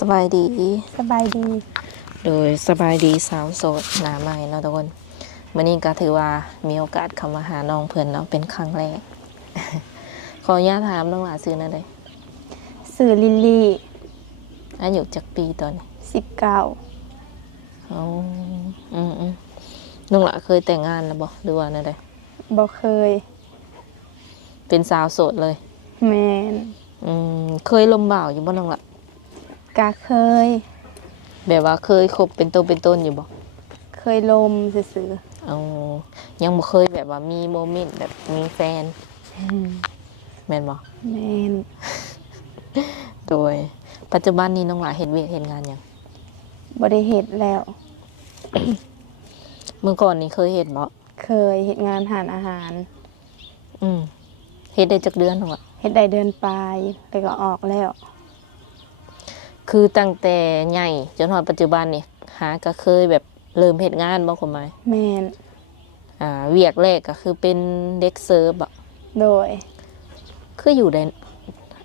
สบายดีสบายดีโดยสบายดีสาวโสดหน้าใหม่เนาะทุกคนมื้อนี้ก็ถือว่ามีโอกาสเข้ามาหาน้องเพิ่นเนาะเป็นครั้งแรก ขออนุญาตถามน้องหลาซื้อนั่นเลยสื่อลิลลี่อายุจักปีตอนนี้19อ๋อน้องหลาเคยแต่งงานแล้วบ่หรือว่านั่นใดบ่เคยเป็นสาวโสดเลยแมนเคยลมบ่าวอยู่บ่น้องหลากะเคยแบบว่าเคยคบเป็นตัวเป็นต้นอยู่บ่เคยลมซื่ออ๋อยังบ่เคยแบบว่ามีโมเมนต์แบบมีแฟนแม่นบ่แมนโดยปัจจุบันนี้น้องหลาเฮ็ดเวียกเฮ็ดงานหยังบ่ได้เฮ็ดแล้ว เมื่อก่อนนี้เคยเฮ็ดบ่ เคยเฮ็ดงานหารอาหารเฮ็ดได้จักเดือนหรอเฮ็ดได้เดือนปลายแล้วก็ออกแล้วคือตั้งแต่ใหญ่จนถึงปัจจุบันนี่หาก็เคยแบบเริ่มเฮ็ดงานบ่คนหมายแม่นเวียกแรกก็คือเป็นเด็กเสิร์ฟอะโดยคืออยู่ได้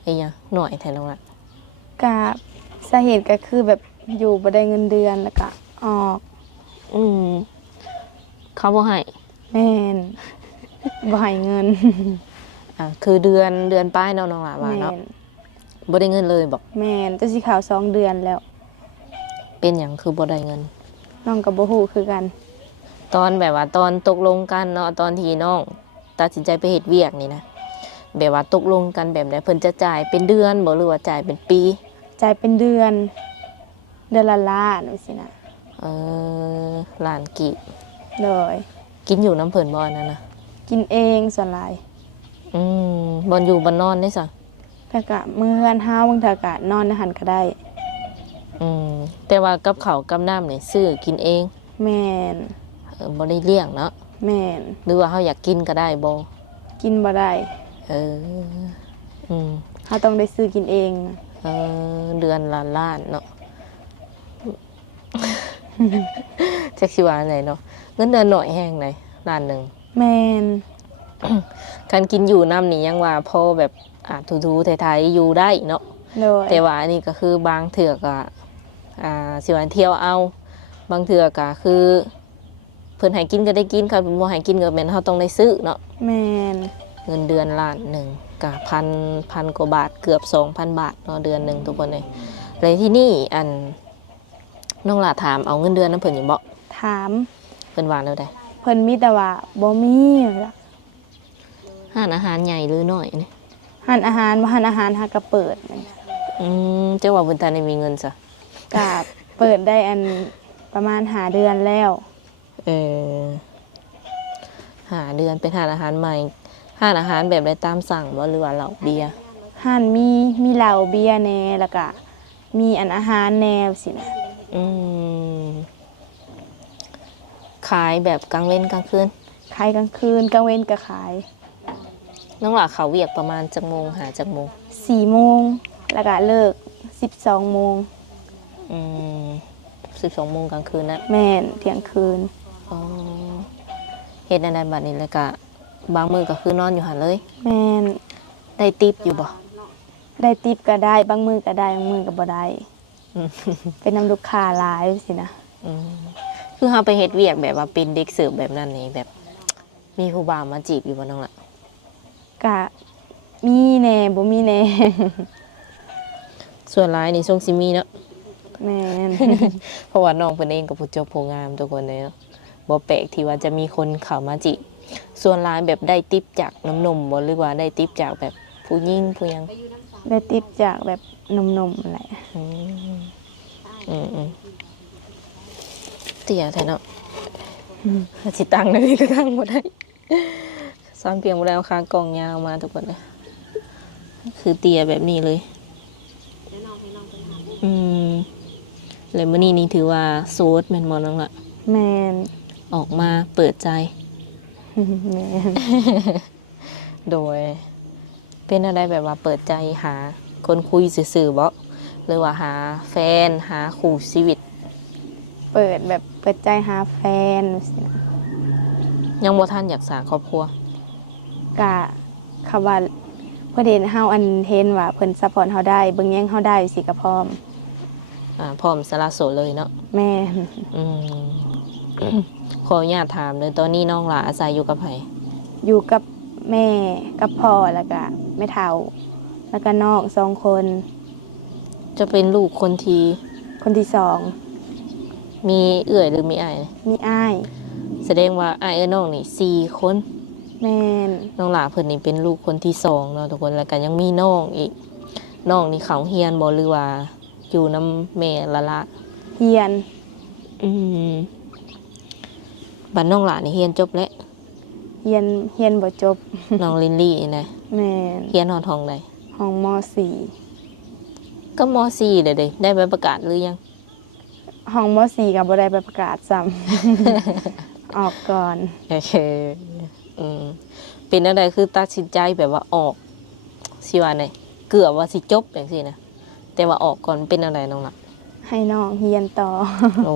ไอ้หยังหน่อยแท้น้องล่ะกะสาเหตุก็คือแบบอยู่บ่ได้เงินเดือนแล้วก็ออกเขาบ่ให้แม่นบ่ให้เงินคือเดือนปลายเนาะน้องล่ะว่าเนาะบ่ได้เงินเลยบอกแม่นจะสิเข้า2เดือนแล้วเป็นหยังคือบ่ได้เงินน้องก็บ่ฮู้คือกันตอนแบบว่าตอนตกลงกันเนาะตอนที่น้องตัดสินใจไปเฮ็ดเวียกนี่นะแบบว่าตกลงกันแบบไหนเพิ่นจะจ่ายเป็นเดือนบ่หรือว่าจ่ายเป็นปีจ่ายเป็นเดือนละล้านว่าสินะล้านกี่เลยกินอยู่น้ำเพิ่นบ่นั่นน่ะกินเองส่วนหลายบ่อยู่บ่นอนได้ซะถ้ากะเมื่อเฮือนเฮาบางถ้ากะนอนในหันก็ได้แต่ว่ากับข้าวกับน้ำนี่ซื้อกินเองแม่นบ่ได้เลี้ยงเนาะแม่นหรือว่าเฮาอยากกินก็ได้บ่กินบ่ได้เฮาต้องได้ซื้อกินเองเดือนละล้านเนาะจักสิว่าไหนเนาะเงินเดือนน้อยแฮงไหนล้านนึงแม่นการกินอยู่น้ำนี่ยังว่าพอแบบทูๆไทยๆอยู่ได้เนาะแต่ว่าอันนี้ก็คือบางเถื่อก็สิว่าเที่ยวเอาบางเถื่อก็คือเพิ่นให้กินก็ได้กินค่ะบ่ให้กินก็แม่นเฮาต้องได้ซื้อเนาะแม่นเงินเดือนล้านนึงก็พันกว่าบาทเกือบ 2,000 บาทเนาะเดือนนึงทุกคนเลยที่นี่น้องหลาถามเอาเงินเดือนนำเพิ่นอยู่บ่ถามเพิ่นว่าแนวใดเพิ่นมีแต่ว่าบ่มีล่ะร้านอาหารใหญ่หรือน้อยนี่ร้านอาหารบ่ร้านอาหารหาก็เปิดเจ้าว่าเพิ่นทันได้มีเงินซะก็เปิดได้ประมาณ5เดือนแล้ว5เดือนเป็นร้านอาหารใหม่ร้านอาหารแบบใดตามสั่งบ่หรือว่าเหล้าเบียร์ร้านมีเหล้าเบียร์แน่แล้วก็มีอาหารแนวสินะขายแบบกลางเว้นกลางคืนขายกลางคืนกลางเว้นก็ขายน้องหล่าเขาเวียกประมาณจักโมงหาจักโมง4 โมงแล้วก็เลิก12 โมง12 โมงกลางคืนนะแม่นเที่ยงคืนเฮ็ดในบัดนี้แล้วก็บางมื้อก็คือนอนอยู่หั่นเลยแม่นได้ติปอยู่บ่ได้ติปก็ได้บางมื้อก็ได้บางมื้อก็บ่ได้เป็นนำลูกค้าหลายสินะคือเฮาไปเฮ็ดเวียกแบบว่าเป็นเด็กเสิร์ฟแบบนั้นนี่แบบมีผู้บ่าวมาจีบอยู่บ่น้องล่ะก็มีแน่บ่มีแน่ส่วนหลายนี่ทรงสิมีเนาะแม่น เพราะว่าน้องเพิ่นเองก็ผู้จบผู้งามทุกคนเลยเนาะบ่แปลกที่ว่าจะมีคนเข้ามาจีบส่วนหลายแบบได้ติปจากน้ำนมบ่หรือว่าได้ติปจากแบบผู้หญิงผู้หยังได้ติปจากแบบนมๆอะไรเตี้ยแท้เนาะสิตั้งเลยก็ตั้งบ่ได้ซ้ำเพียงบ่ได้เอาขากล่องยาวมาทุกคนเลยคือเตี้ยแบบนี้เลยแล้วมื้อนี้นี่ถือว่าโสดแม่นบ่น้องล่ะแม่นออกมาเปิดใจแม่นโดยเป็นอะไรแบบว่าเปิดใจหาคนคุยซื่อๆบ่หรือว่าหาแฟนหาคู่ชีวิตเปิดใจหาแฟนยังบ่ทันอยากสร้างครอบครัวก็คำว่าเพิ่นเห็นเฮาเห็นว่าเพิ่นซัพพอร์ตเฮาได้เบิ่งแย่งเฮาได้สิก็พร้อม พร้อมสละโสดเลยเนาะ แม่น อืม ขออนุญาตถามเลยตอนนี้น้องหลาอาศัยอยู่กับไผ อยู่กับแม่กับพ่อแล้วก็แม่เฒ่า แล้วก็น้อง2 คน จะเป็นลูกคนที คนที่สอง มีเอื้อยหรือมีอ้าย มีอ้าย แสดงว่าอ้ายเอ้อน้องนี่4คน แม่น น้องหลาเพิ่นนี่เป็นลูกคนที่2เนาะทุกคนแล้วก็ยังมีน้องอีกน้องนี่เขาเฮียนบ่หรือว่าอยู่นำแม่ละ เฮียน อืมบัดน้องหลานี่เฮียนจบแล้ว เฮียนบ่จบ น้องลินลี่นะ แม่น เฮียนฮอดห้องใด ห้องม ก็ม .4 เด้อได้ใบประกาศหรือยัง .4 ห้องม .4 ก็บ่ได้ไปประกาศซ้ำ ออกก่อน โอเคเป็นอะไรคือตัดสินใจแบบว่าออกสิว่าไหนเกือบว่าสิจบอย่างสินะแต่ว่าออกก่อนเป็นอะไรน้องล่ะ ให้น้องเฮียนต่อ โอ้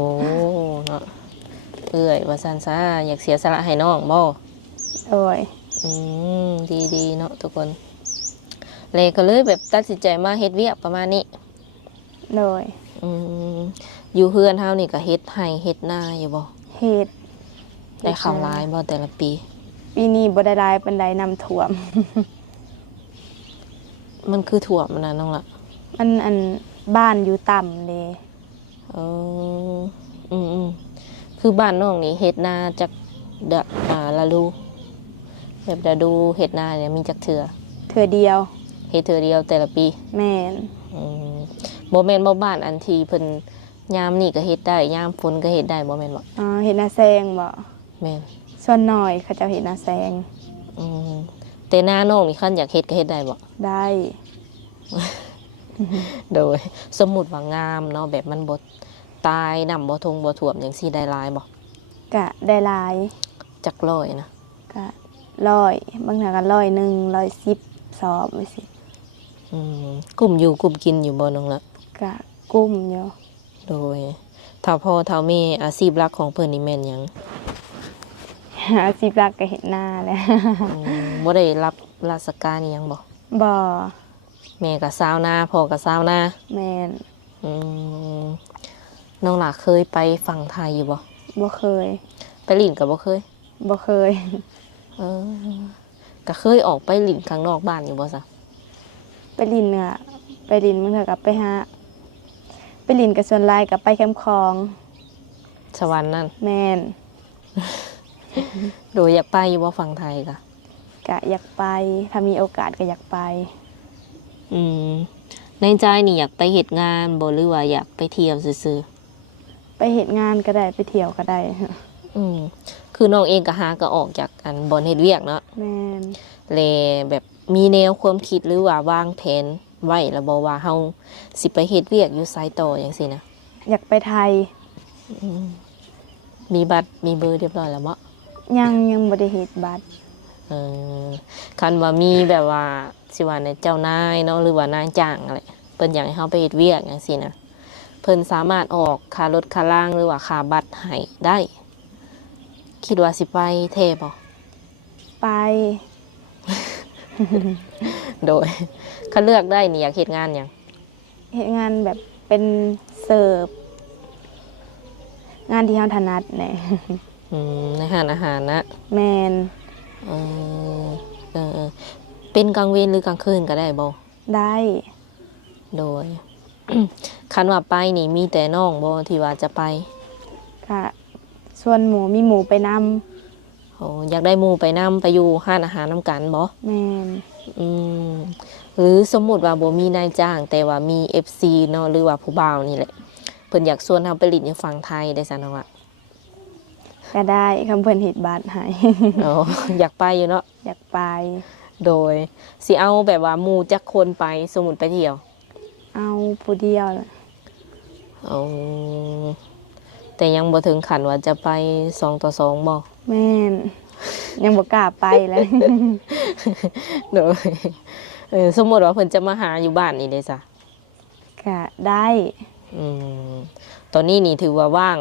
เนาะเอ้ยว่าซันซ่าอยากเสียสละให้น้องบ่ โอ้ย ดีเนาะทุกคนเลยก็เลยแบบตัดสินใจมาเฮ็ดเวียกประมาณนี้ โดย อยู่เฮือนเฮานี่ก็เฮ็ดให้เฮ็ดนาอยู่บ่ เฮ็ด ได้ข้าวหลายบ่แต่ละปี ปีนี้บ่ได้หลายปานใดน้ำท่วม มันคือถั่วมันนะน้องล่ะ มันบ้านอยู่ต่ำเด้ เออคือบ้านน้องนี่เฮ็ดนาจากละลูแบบจะดูเฮ็ดนาเนี่ยมีจักเถื่อ เทื่อเดียว เฮ็ดเถื่อเดียวแต่ละปี แม่น บ่แม่นบ่บ้านอันที่เพิ่นยามนี่ก็เฮ็ดได้ยามฝนก็เฮ็ดได้บ่แม่นบ่ เฮ็ดนาแซงบ่ แม่น ส่วนน้อยเขาเจ้าเฮ็ดนาแซง แต่หน้าน้องนี่คันอยากเฮ็ดก็เฮ็ดได้บ่ ได้ โดยสมมุติว่างามเนาะแบบมันบ่ตายน้ำบ่ทงบ่ท่วมจังซี่ได้หลายบ่ ก็ได้หลาย จักร้อยนะ ก็100บางเทื่อก็100 110สอบไว้สิ กลุ่มอยู่กลุ่มกินอยู่บ่น้องละ ก็กุ้มอยู่ โดยถ้าพ่อถ้าแม่อาชีพหลักของเพิ่นนี่แม่นหยัง อาชีพหลักก็เฮ็ดนาแหละ บ่ได้รับราชการอิหยังบ่ บ่ แม่ก็ชาวนาพ่อก็ชาวนา แม่น อืมน้องหลาเคยไปฝั่งไทยอยู่บ่ บ่เคย ไปหลินก็บ่เคย บ่เคย เออก็เคยออกไปหลินข้างนอกบ้านอยู่บ่ซะ ไปลินอ่ะไปลินบางเทื่อก็ไปหาไปลินกับส่วนหลายก็ไปแคมป์คลอง สวรรค์นั่น แม่น โดยอยากไปอยู่บ่ฝั่งไทยก็ ก็อยากไปถ้ามีโอกาสก็อยากไป ในใจนี่อยากไปเฮ็ดงานบ่หรือว่าอยากไปเที่ยวซื่อ ไปเฮ็ดงานก็ได้ไปเที่ยวก็ได้ ๆคือน้องเองก็หาก็ออกจากอันบ่อนเฮ็ดเวียกเนาะ แม่น เลยแบบมีแนวความคิดหรือว่าวางแผนไว้แล้วบอกว่าเฮาสิไปเฮ็ดเวียกอยู่ไสต่ออย่างซี่นะ อยากไปไทย มีบัตรมีเบอร์เรียบร้อยแล้วบ่ ยังบ่ได้เฮ็ดบัตร เออคันว่ามีแบบว่าสิว่าในเจ้านายเนาะหรือว่านายจ้างอะไรเพิ่นอยากให้เฮาไปเฮ็ดเวียกจังซี่นะเพิ่นสามารถออกค่ารถค่าล่างหรือว่าค่าบัตรให้ได้ คิดว่าสิไปแท้บ่ ไป โดยคันเลือกได้นี่อยากเฮ็ดงานหยัง เฮ็ดงานแบบเป็นเสิร์ฟงานที่เฮาถนัดแหละ ในร้านอาหารนะ แม่น เออเป็นกลางเวรหรือกลางคืนก็ได้บ่ ได้ โดย คันว่าไปนี่มีแต่น้องบ่ที่ว่าจะไป ก็ส่วนหมูมีหมูไปนำ โอ้อยากได้หมู่ไปนำไปอยู่ร้านอาหารนำกันบ่ แม่น หรือสมมุติว่าบ่มีนายจ้าง แต่ว่ามี FC เนาะหรือว่าผู้บ่าวนี่แหละเพิ่นอยากชวนเฮาไปเลินอยู่ฝั่งไทยได้ซั่นเนาะว่า ก็ได้คำเพิ่นเฮ็ดบัตรให้ อ๋อ อยากไปอยู่เนาะ อยากไป โดยสิเอาแบบว่าหมู่จักคนไปสมมุติไปเที่ยว เอาผู้เดียวน่ะ อ๋อแต่ยังบ่ถึงขั้นว่าจะไป2 ต่อ 2บ่ แม่น ยังบ่กล้าไปเลย โดยสมมุติว่าเพิ่นจะมาหาอยู่บ้านนี่เด้จ้ะ ก็ได้ ตอนนี้นี่ถือว่าว่าง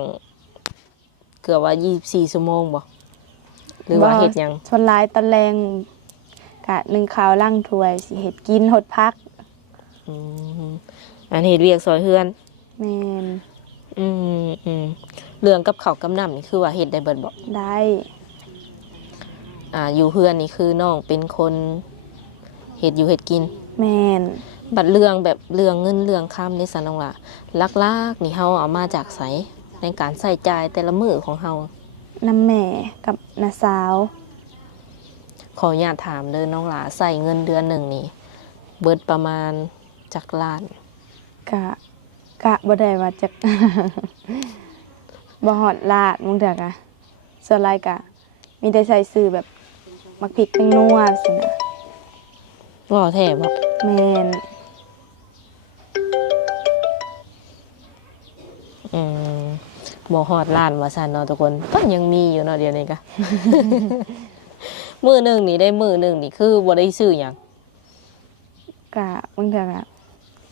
เกือบว่า24ชั่วโมงบ่หรือว่าเฮ็ดหยัง ส่วนหลายตอนแรงก็นึ่งข้าวล้างถ้วยสิเฮ็ดกินหดพัก อันเฮ็ดเวียกซอยเฮือน แม่นอืมอืมเรื่องกับข้าวกับน้ำนี่คือว่าเฮ็ดได้เบิดบ่ ได้ อยู่เฮือนนี่คือน้องเป็นคนเฮ็ดอยู่เฮ็ดกิน แม่น บัดเรื่องแบบเรื่องเงินเรื่องคำนี่ซะน้องล่ะลักๆนี่เฮาเอามาจากไสในการใช้จ่ายแต่ละมื้อของเฮา น้ำแม่กับน้าสาว ขออนุญาตถามเด้อน้องหลาใส่เงินเดือนหนึ่งนี่เบิดประมาณจักล้าน กะบ่ได้ว่าจะ บ่ฮอดลาดมึงเถอะกะส่วนหลายกะมีแต่ใส่ซื้อแบบมักพริกแป้งนัวสินะ ว่าแท้บ่ แม่น อืมบ่ฮอดล้านว่าซั่นเนาะทุกคนก็ยังมีอยู่เนาะเดี๋ยวนี้ก็ มื้อหนึงนี่ได้มื้อหนึงนี่คือบ่ได้ซื้อหยัง กะมึงเถอะกะ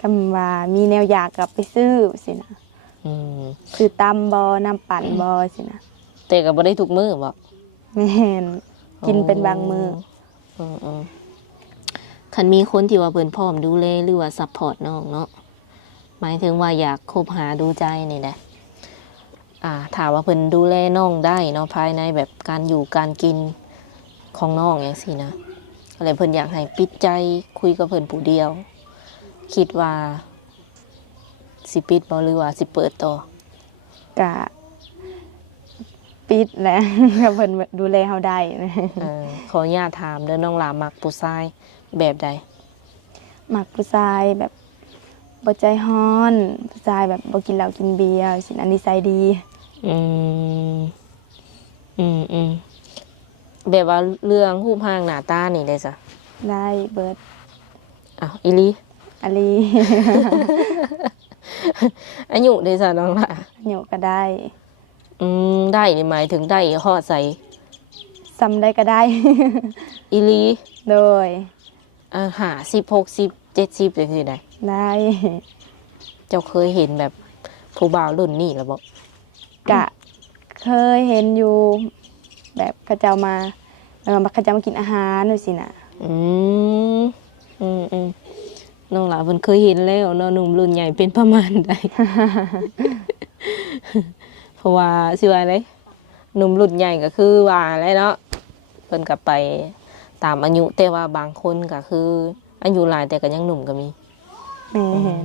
คำว่ามีแนวอยากกลับไปซื้อสินะ อืม ซื้อตำบ่น้ำปั่นบ่สินะ แต่ก็บ่ได้ทุกมื้อบ่ แม่นกินเป็นบางมื้อ อืมคันมีคนที่ว่าเพิ่นพร้อมดูแลหรือว่าซัพพอร์ตน้องเนาะหมายถึงว่าอยากคบหาดูใจนี่แหละถามว่าเพิ่นดูแลน้องได้เนาะภายในแบบการอยู่การกินของน้องอย่างสินะอะไรเพิ่นอยากให้ปิดใจคุยกับเพิ่นผู้เดียว คิดว่าสิปิดบ่หรือว่าสิเปิดต่อก ะปิดแหละ ถ้าเพิ่นดูแลเฮาได้ ขออนุญาตถามเด้อน้องหลามักผู้ชายแบบใด มักผู้ชายแบบบ่ใจฮ้อนผู้ชายแบบบ่กินเหล้ากินเบียร์สินะนิสัยดี อืมแบบว่าเรื่องรูปร่างหน้าตานี่ได้จ้ะ ได้เบิด อ้าวอีหลี อาลี อายุได้จ้ะน้องล่ะ หนูก็ได้ ได้นี่หมายถึงได้ฮอดใส่ ซ้ำได้ก็ได้ อีหลี โดย 50 60 70จังซี่ได้ ได้ เจ้าเคยเห็นแบบผู้บ่าวรุ่นนี้แล้วบ่ กะเคยเห็นอยู่ แบบเขาเจ้ามาแล้วมาเขาเจ้ามากินอาหารด้วยสินะ อืมน้องหลาเพิ่นเคยเห็นแล้วเนาะหนุ่มรุ่นใหญ่เป็นประมาณใด เพราะว่าสิว่าไดหนุ่มรุ่นใหญ่ก็คือว่าแล้วเนาะเพิ่นก็ไปตามอายุแต่ว่าบางคนก็คืออายุหลายแต่ก็ยังหนุ่มก็มี แม่เห็น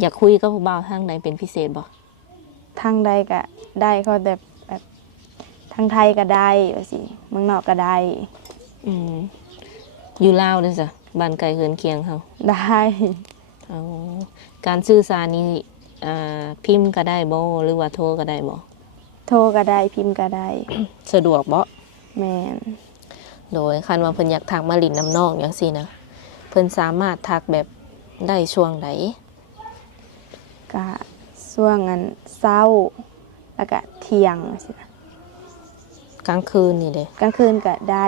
อยากคุยกับผู้บ่าวทางใดเป็นพิเศษบ่ ทางใดก็ได้เขาแบบทางไทยก็ได้ว่าสิเมืองนอกก็ได้ อยู่ลาวเด้อจ้ะบ้านไกลเฮือนเคียงเฮา ได้ เอาการสื่อสารนี่พิมพ์ก็ได้บ่หรือว่าโทรก็ได้บ่ โทรก็ได้พิมพ์ก็ได้ สะดวกบ่ แม่น โดยคันว่าเพิ่นอยากทักมาหลินน้ำนองจังซี่นะเพิ่นสามารถทักแบบได้ช่วงใด ก็ช่วงอันเช้าแล้วก็เที่ยงสินะ กลางคืนนี่เด้ กลางคืนก็ได้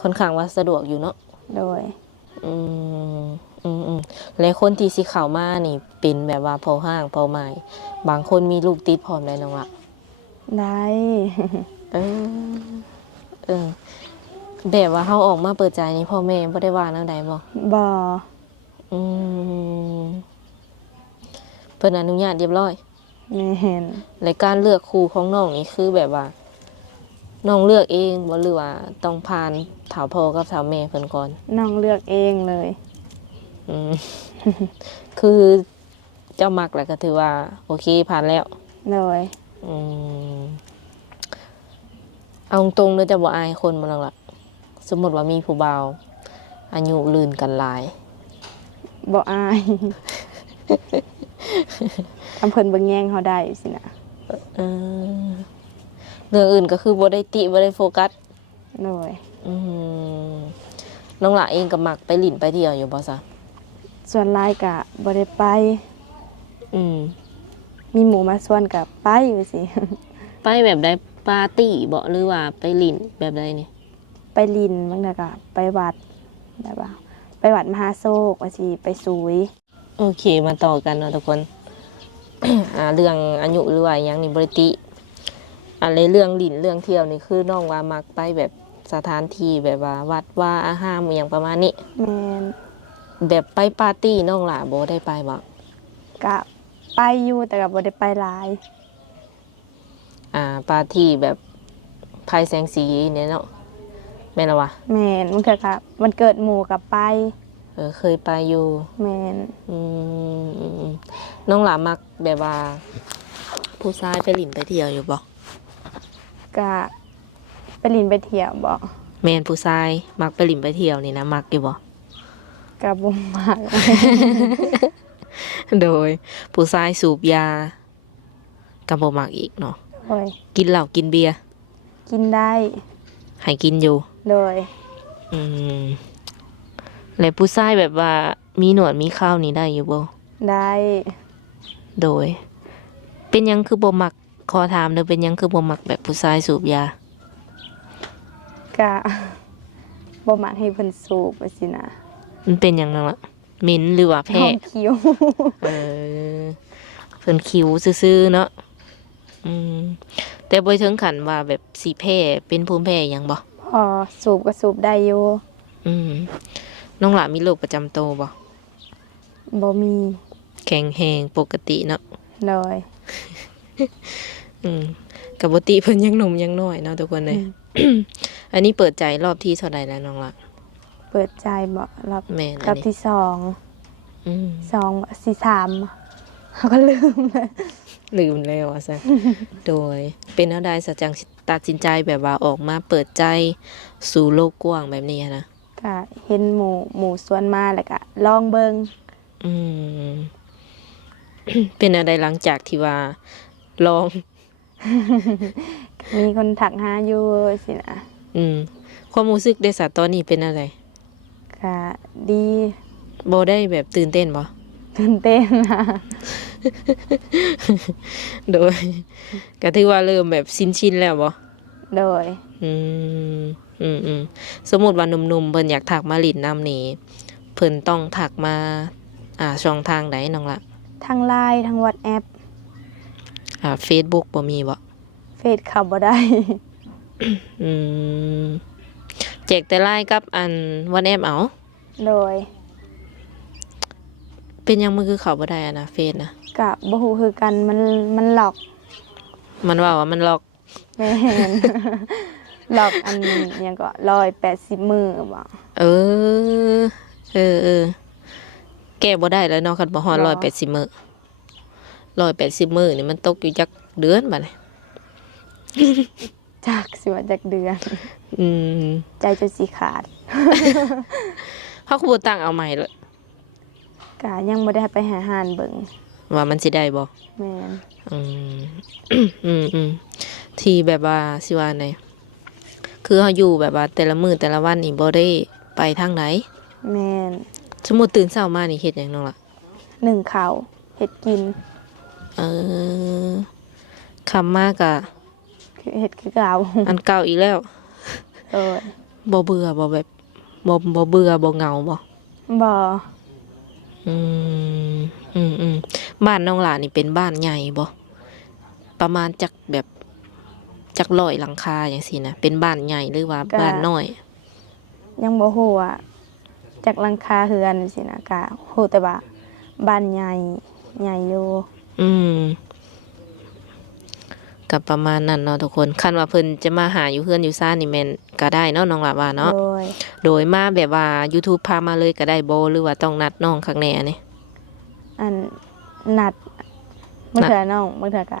ค่อนข้างว่าสะดวกอยู่เนาะ โดย อืมและคนที่สิเข้ามานี่เป็นแบบว่าพอห้างพอหมายบางคนมีลูกติดพร้อมได้น้องละ ได้ เออแบบว่าเฮาออกมาเปิดใจนี่พ่อแม่บ่ได้ว่าแนวใดบ่ บ่ อืมเพิ่นอนุญาตเรียบร้อย แม่เห็น ในการเลือกครูของน้องนี่คือแบบว่าน้องเลือกเองบ่หรือว่าต้องผ่านถาวพ่อกับถาวแม่เพิ่นก่อน น้องเลือกเองเลย อืม คือเจ้ามักแล้วก็ถือว่าโอเคผ่านแล้ว โดย อืมเอาตรงๆเลยจะบ่อายคนบ่น้องล่ะสมมุติว่ามีผู้บ่าวอายุลื่นกันหลาย บ่อาย ทำเพิ่นเบิ่งแย่งเฮาได้สินะ เออเรื่องอื่นก็คือบ่ได้ติบ่ได้โฟกัส โดย อืมน้องหละเองก็มักไปหลินไปเที่ยวอยู่บ่ซะ ส่วนหลายก็บ่ได้ไป อืม มีหมู่มาชวนก็ไปว่าสิ ไปแบบใดปาร์ตี้บ่หรือว่าไปหลินแบบใดนี่ ไปลินบางทีก็ไปวัดแบบว่าไปวัดมหาโศกว่าสิไปสุย โอเคมาต่อกันเนาะทุกคน เรื่องอายุหรือว่าหยังนี่บ่ได้ติอะไรเรื่องหลินเรื่องเที่ยวนี่คือน้องว่ามักไปแบบสถานที่แบบว่าวัดว่าอาหารอหย่างประมาณนี้ แม่น แบบไปปาร์ตี้น้องหล่ะบ่ได้ไปบ่ กะ ไปอยู่แต่ก็บ่ได้ไปหลาย ปาร์ตี้แบบพายแสงสีเนี่ยเนาะแม่นละวะ แม่นมันก็ครับมันเกิดหมู่กับไป เคยไปอยู่ แม่น อืมน้องหลามักแบบว่า ผู้ชายไปหลินไปเที่ยวอยู่บ่ ก็ไปลินไปเที่ยวบ่ แม่นผู้ชายมักไปหลินไปเที่ยวนี่นะมักอยู่บ่ ก็บ่มัก โดยผู้ชายสูบยาก็บ่มักอีกเนาะ โดย กินเหล้ากินเบียร์ กินได้ ให้กินอยู่ โดย อืมแล้วผู้ชายแบบว่ามีหนวดมีเครานี่ได้อยู่บ่ ได้ โดย เป็นหยังคือบ่มักขอถามเด้อเป็นหยังคือบ่มักแบบผู้ชายสูบยา ก็ บ่มักให้เพิ่นสูบว่าซี่นะ มันเป็นหยังนั่นล่ะเหม็นหรือว่าแพ้ ห้องคิว เออเพิ่นคิวซื่อๆเนาะอืมแต่บ่ถึงขั้นว่าแบบสิแพ้เป็นภูมิแพ้หยังบ่ พอสูบก็สูบได้อยู่ อืมน้องหลามีโรคประจำตัวบ่ บ่มี แข็งแรงปกติเนาะ โดย กับปกติเพิ่นยังหนุ่มยังน้อยเนาะทุกคนเลย อันนี้เปิดใจรอบที่เท่าใดแล้วน้องหละ เปิดใจบ่รอบ แม่น ร อั อน บ นี้ ที่สอง อืม 4 3เขาก็ลืมเลย ลืมแล้วอ่ะซะ โดยเป็นเท่าใดสัจจังตัดสินใจแบบว่าออกมาเปิดใจสู่โลกกว้างแบบนี้นะ ก็เห็นหมู่สวนมาแล้วก็ลองเบิ่ง อืม เป็นอะไรหลังจากที่ว่าลอง มีคนถักหาอยู่สินะ ความรู้สึกได้สะตอนนี้เป็นอะไร ก็ดี โบได้แบบตื่นเต้นบ่ ตื่นเต้นนะ โดย ก็ถือว่าเริ่มแบบชินแล้วบ่ โดย สมมุติว่าหนุ่มๆเพิ่นอยากถักมาหลินน้ำนี้เพิ่นต้องถักมาช่องทางใดน้องละ ทั้งไลน์ทั้ง WhatsApp Facebook บ่มีบ่ เฟซเข้าบ่ได้ อืมแจกแต่ไลน์กับอัน WhatsApp เอา โดย เป็นหยังมันคือเข้าบ่ได้อะนะเฟซนะ ก็บ่ฮู้คือกันมันหลอก มันว่ามันล็อก แม่น หลอกอันหยังก็180มื้อบ่ เออ แก้บ่ได้แล้วเนาะคันบ่ฮอด บ่ 180 มื้อ180 มื้อนี่มันตกอยู่จักเดือนบัดนี้ จักสิว่าจักเดือน อืม ใจจะสิขาด เฮาก็บ่ตั้งเอาใหม่เลย ก็ยังบ่ได้ไปหาหานเบิ่ง ว่ามันสิได้บ่ แม่น อืม ที่แบบว่าสิว่าไงคือเฮาอยู่แบบว่าแต่ละมื้อแต่ละวันนี่บ่ได้ไปทางไหน แม่น สมมุติตื่นเช้ามานี่เฮ็ดหยังน้องล่ะ นึ่งข้าวเฮ็ดกิน เออคำมากอะ คือเฮ็ดคือเก่า อันเก่าอีกแล้ว โดย บ่เบื่อบ่แบบบ่เบื่อบ่เหงาบ่ บ่ อืมบ้านน้องหลานนี่เป็นบ้านใหญ่บ่ประมาณจักแบบจัก100หลังคาจังซี่นะเป็นบ้านใหญ่หรือว่าบ้านน้อย ยังบ่ฮู้ว่าจากหลังคาเฮือนสินะก็ฮู้แต่ว่าบ้านใหญ่ใหญ่อยู่ กับประมาณนั้นเนาะทุกคนคันว่าเพิ่นจะมาหาอยู่เฮือนอยู่ซ่านนี่แม่นก็ได้เนาะน้องหลาว่าเนาะ โดยมาแบบว่า YouTube พามาเลยก็ได้บ่หรือว่าต้องนัดน้องข้างแน่นี่ อันนัดบางเทื่อน้องบางเทื่อก็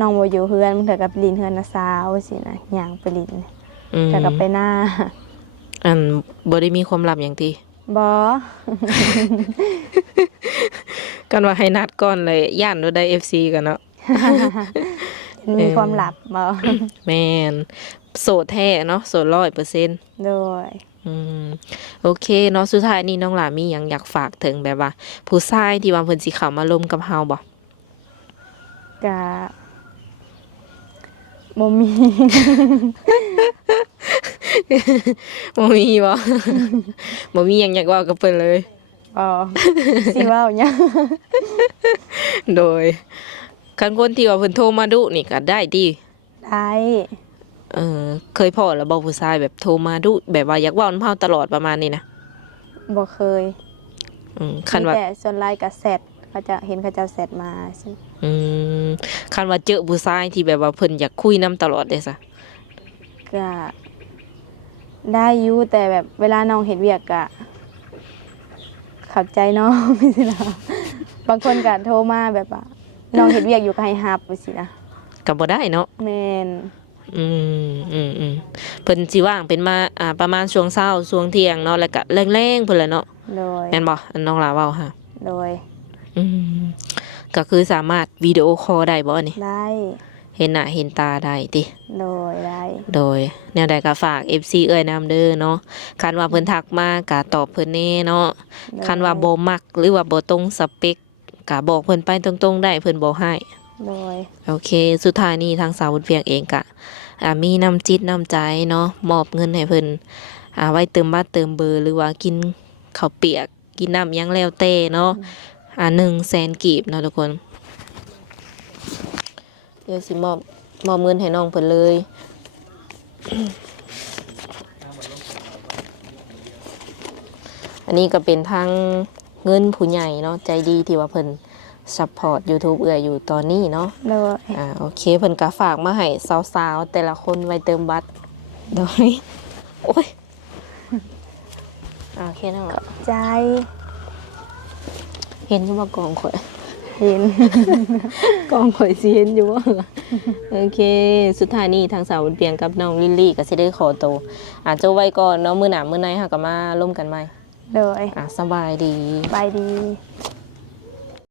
น้องบ่อยู่เฮือนบางเทื่อก็ไปลินเฮือนน้าสาวสินะย่างไปลินแต่ก็ไปหน้า อันบ่ได้มีความลับหยังติ บ่ กันว่าให้นัดก่อนเลยย่านบ่ได้ FC กันเนาะ มีความลับบ่ แม่นโสดแท้เนาะโสด100% โดย โอเคเนาะสุดท้ายนี้น้องหลามีหยังอยากฝากถึงแบบว่า ผู้ชายที่ว่าเพิ่นสิเข้ามาร่วมกับเฮาบ่ ก็บ่มี บ่มีบ่ บ่มีหยังอยากเว้ากับเพิ่นเลย บ่ สิเว้าหยัง โดยคันคนที่ว่าเพิ่นโทรมาดุนี่ก็ได้ติ ได้ เคยพอแล้วบอกผู้ชายแบบโทรมาดุแบบว่าอยากเว้านำเฮาตลอดประมาณนี้นะ บ่เคย คันว่า มีแต่ส่วนหลายก็แชท เขาจะเห็นเขาเจ้าแซดมาสิ คันว่าเจอผู้ชายที่แบบว่าเพิ่นอยากคุยนํตลอดเด้ซะ ก็ได้อยู่แต่แบบเวลาน้องเห็นเวียกก็เข้าใจน้อง ไม่ใช่หรอบางคนก็โทรมาแบบว่าน้องเห็นเวียกอยู่ก็ให้ฮับไปสินะ ก็บ่ได้เนาะ แม่น เพิ่นสิว่างเป็นมาประมาณช่วงเช้าช่วงเที่ยงเนาะแล้วก็แรงๆเพิ่นแหละเนาะ โดย แม่นบ่อันน้องลาเว้าค่ะ โดย ก็คือสามารถวิดีโอคอลได้บ่นี่ ได้ เห็นหน้าเห็นตาได้ติ โดยได้ โดยแนวใดก็ฝาก FC เอ้ยนำเด้อเนาะคันว่าเพิ่นทักมาก็ตอบเพิ่นแน่เนาะคันว่าบ่มักหรือว่าบ่ตรงสเปคก็บอกเพิ่นไปตรงๆได้เพิ่นบ่ให้ โดย โอเค สุดท้ายนี้ทางสาวบุญเพียงเองก็มีน้ำจิตน้ำใจเนาะมอบเงินให้เพิ่นไว้เติมบัตรเติมเบอร์หรือว่ากินข้าวเปียกกินน้ำหยังแล้วแต่เนาะ100,000 กีบเนาะทุกคนเดี๋ยวสิมอบเงินให้น้องเพิ่นเลย อันนี้ก็เป็นทางเงินผู้ใหญ่เนาะใจดีที่ว่าเพิ่นซัพพอร์ต YouTube เอื้ออยู่ตอนนี้เนาะ โดย โอเคเพิ่นก็ฝากมาให้สาวๆแต่ละคนไว้เติมบัตรโดยโอ้ยโอเคเนาะ ใจ เห็นอยู่ว่ากองข่อย เห็น กองข่อยสิเห็นอยู่ว่าโอเค สุดท้ายนี้ทางสาวบุญเพียงกับน้องลิลลี่ก็สิได้ขอตัวจบไว้ก่อนเนาะมื้อหน้ามื้อในเฮาก็มาร่วมกันใหม่ โดย สบายดี ไปดี